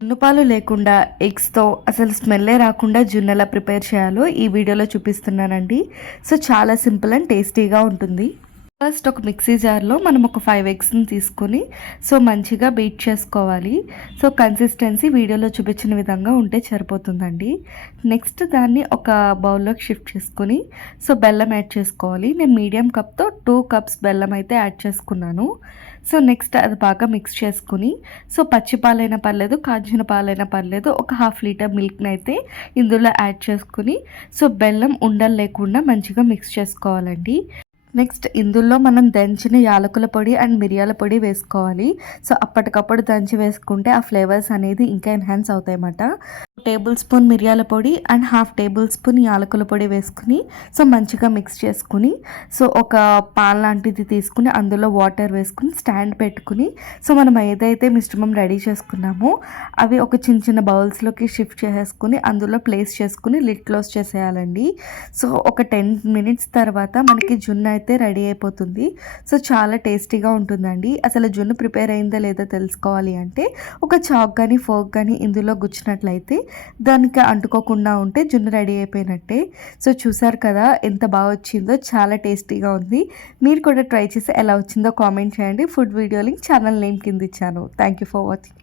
జున్నుపాలు లేకుండా ఎగ్స్‌తో అసలు స్మెల్లే రాకుండా జున్ను ఎలా ప్రిపేర్ చేయాలో ఈ వీడియోలో చూపిస్తున్నానండి. సో, చాలా సింపుల్ అండ్ టేస్టీగా ఉంటుంది. ఫస్ట్ ఒక మిక్సీ జార్లో మనం ఒక 5 ఎగ్స్‌ని తీసుకొని మంచిగా బీట్ చేసుకోవాలి. కన్సిస్టెన్సీ వీడియోలో చూపించిన విధంగా ఉంటే సరిపోతుందండి. నెక్స్ట్ దాన్ని ఒక బౌల్లోకి షిఫ్ట్ చేసుకొని బెల్లం యాడ్ చేసుకోవాలి. నేను మీడియం కప్‌తో 2 కప్స్ బెల్లం అయితే యాడ్ చేసుకున్నాను. నెక్స్ట్ అది బాగా మిక్స్ చేసుకొని పచ్చి పాలైనా పర్లేదు, కాచిన పాలైనా పర్లేదు, ఒక 1/2 లీటర్ మిల్క్‌ని అయితే ఇందులో యాడ్ చేసుకొని బెల్లం ఉండలు లేకుండా మంచిగా మిక్స్ చేసుకోవాలండి. నెక్స్ట్ ఇందులో మనం దంచిన యాలకుల పొడి అండ్ మిరియాల పొడి వేసుకోవాలి. అప్పటికప్పుడు దంచి వేసుకుంటే ఆ ఫ్లేవర్స్ అనేది ఇంకా ఎన్హాన్స్ అవుతాయన్నమాట. టేబుల్ స్పూన్ మిరియాల పొడి అండ్ 1/2 టేబుల్ స్పూన్ యాలకుల పొడి వేసుకుని మంచిగా మిక్స్ చేసుకుని ఒక పాన్ లాంటిది తీసుకుని అందులో వాటర్ వేసుకుని స్టాండ్ పెట్టుకుని మనం ఏదైతే మిశ్రమం రెడీ చేసుకున్నామో అవి ఒక చిన్న చిన్న బౌల్స్లోకి షిఫ్ట్ చేసేసుకుని అందులో ప్లేస్ చేసుకుని లిడ్ క్లోజ్ చేసేయాలండి. ఒక 10 మినిట్స్ తర్వాత మనకి జున్ను అయితే రెడీ అయిపోతుంది. చాలా టేస్టీగా ఉంటుందండి. అసలు జున్ను ప్రిపేర్ అయిందా లేదా తెలుసుకోవాలి అంటే ఒక చాక్ కానీ ఫోర్క్ కానీ ఇందులో గుచ్చినట్లయితే దానికి అంటుకోకుండా ఉంటే జున్ను రెడీ అయిపోయినట్టే. చూసారు కదా ఎంత బాగా వచ్చిందో, చాలా టేస్టీగా ఉంది. మీరు కూడా ట్రై చేసి ఎలా వచ్చిందో కామెంట్ చేయండి. Food video link channel name కింద ఇచ్చాను. Thank you for watching.